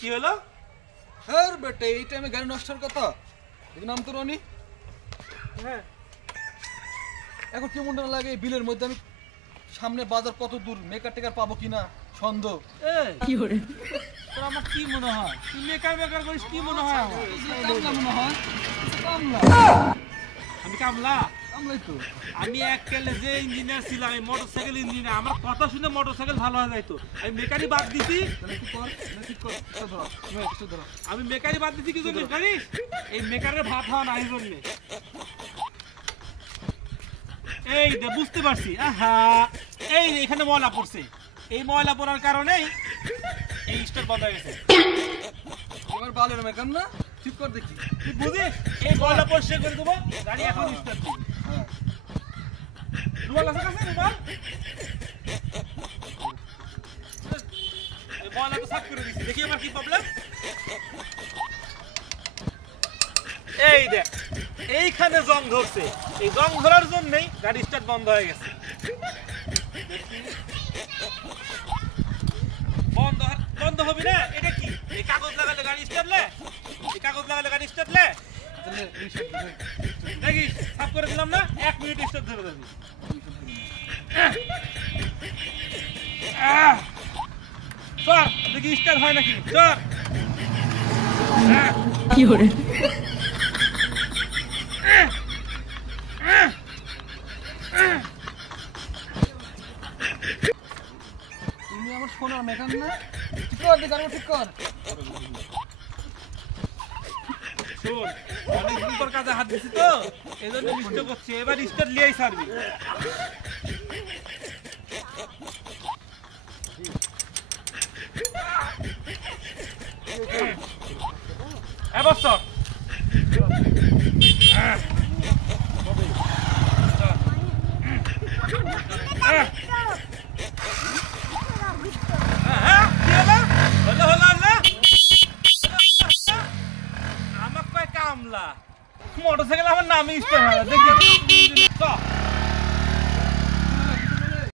কি হলো? হ্যাঁ বেটা, এই টাইমে গাড়ি নষ্টের কথা। নাম তো রনি। হ্যাঁ, এখন কি মনে লাগে বিলের মধ্যে আমি সামনে বাজার কত দূর, মেকার টেকার পাবো কিনা সন্দেহ। কি করে তোর আমার কি মনে হয়? তুই মেকার করিস কি মনে হয় আমার? কামলা মনে হয়, কামলা। আমি কামলা? কামলাই তো। আমি এককালে যে ইঞ্জিনিয়ার ছিলাম, এই মোটরসাইকেল ইঞ্জিনিয়ার, আমার কথা শুনে মোটরসাইকেল ভালো হয়ে যাইতো। আমি মেকারি বাদ দিছি। আমি মেকারি বাদ দিছি কি জন্য জানিস? এই মেকারের ভাত হওয়া নাই জন্য। এই দে বুঝতে পারছি। আহা, এই এখানে ময়লা পড়ছে। এই ময়লা পড়ার কারণেই এই স্টার বন্ধ হয়ে গেছে। এবার বালের মেকার না, ঠিক কর দেখি। তুই বুঝিস? এই ময়লা পরিষ্কার করে দেবো, গাড়ি এখন স্টার্ট দিবি। হ্যাঁ, রুমাল আছে কাছে? রুমাল? এই ময়লা তো সাফ করে দিছি। দেখি আমার কি প্রবলেম। এই দেখ, এইখানে জং ধরছে। এই জং ধরার জন্যই গাড়ি স্টার্ট বন্ধ হয়ে গেছে। বন্ধ হবে না? এটা কি? এই কাগজ লাগালে গাড়ি স্টার্ট লে? এই কাগজ লাগালে গাড়ি স্টার্ট লে? দেখি সাফ করে দিলাম না, 1 মিনিট স্টার্ট ধরে দেবি। চল দেখি স্টার্ট হয় নাকি। চল। কি করে? তুমি আমার সোনার মেকার না, ঠিক কর দেখি, গাড়ি ঠিক কর। শোন, অনেকদিন পর কাজে হাত দিছি তো, এই জন্য মিস্টেক করছি। এবার স্টার্ট লিয়েই ছাড়বি। এবার চল। আমার কয় কামলা, মোটরসাইকেল আমার নামে স্টার্ট হয় না। দেখি